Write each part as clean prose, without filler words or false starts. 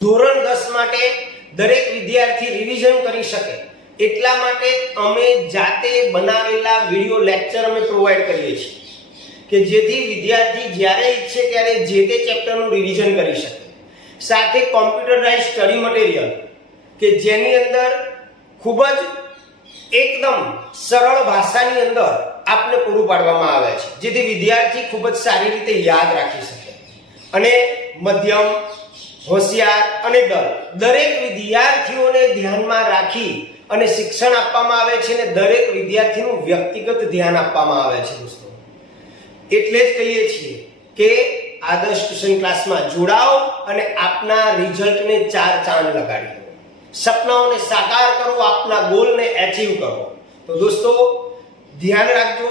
ધોરણ 10 માટે દરેક વિદ્યાર્થી રિવિઝન કરી શકે એટલા માટે અમે જાતે બનાવેલા વિડિયો લેક્ચર અમે પ્રોવાઈડ કરીએ છીએ કે જેથી વિદ્યાર્થી જ્યારે ઈચ્છે ત્યારે જે તે ચેપ્ટરનું રિવિઝન કરી શકે। સાથે કોમ્પ્યુટરાઇઝ સ્ટડી મટીરીયલ કે જેની અંદર ખૂબ જ એકદમ સરળ ભાષાની અંદર આપને પૂરું પાડવામાં આવે છે જેથી વિદ્યાર્થી ખૂબ જ સારી રીતે યાદ રાખી શકે અને મધ્યમ હોશિયાર અને દરેક વિદ્યાર્થીઓને ધ્યાનમાં રાખી અને શિક્ષણ આપવામાં આવે છે અને દરેક વિદ્યાર્થીનું વ્યક્તિગત ધ્યાન આપવામાં આવે છે દોસ્તો। એટલે જ કહીએ છીએ કે આદર્શ ટ્યુશન ક્લાસમાં જોડાઓ અને આપના રિઝલ્ટને 4 ચાંદ લગાડી દો, સપનાઓને સાકાર કરો, આપના ગોલને એચીવ કરો। તો દોસ્તો ધ્યાન રાખજો,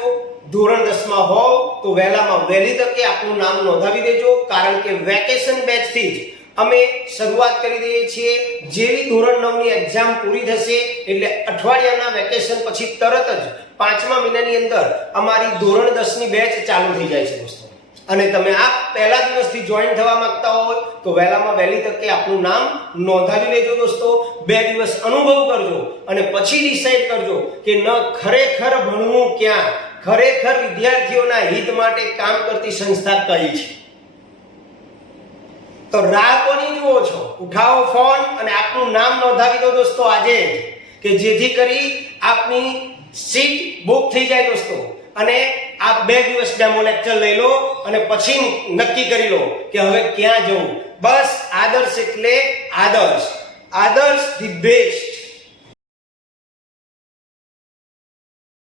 ધોરણ 10 માં હોવ તો વહેલામાં વહેલી તકે આપનું નામ નોંધાવી દેજો કારણ કે વેકેશન બેચથી જ અમે શરૂઆત કરી દઈએ છીએ। જેવી ધોરણ 9 ની એક્ઝામ પૂરી થશે એટલે અઠવાડિયાના વેકેશન પછી તરત જ 5મા મહિનાની અંદર અમારી ધોરણ 10 ની બેચ ચાલુ થઈ જાય છે દોસ્તો। અને તમે આ પહેલા દિવસથી જોઈન થવા માંગતા હોય તો વહેલામાં વહેલી તકે આપનું નામ નોંધાવી લેજો દોસ્તો। 2 દિવસ અનુભવ કરજો અને પછી ડિસાઈડ કરજો કે ન ખરેખર ભણવું ક્યાં, ખરેખર વિદ્યાર્થીઓના હિત માટે કામ કરતી સંસ્થા કઈ છે। તો રાહ કોની જુઓ છો? ઉઠાવો ફોન અને આપનું નામ નોંધાવી દો દોસ્તો આજે જ, કે જેથી કરી આપની સીટ બુક થઈ જાય દોસ્તો। અને આપ 2 દિવસ ડેમો લેક્ચર લઈ લો અને પછી નક્કી કરી લો કે હવે ક્યાં જવું। બસ આદર્શ એટલે આદર્શ, આદર્શ ધી બેસ્ટ।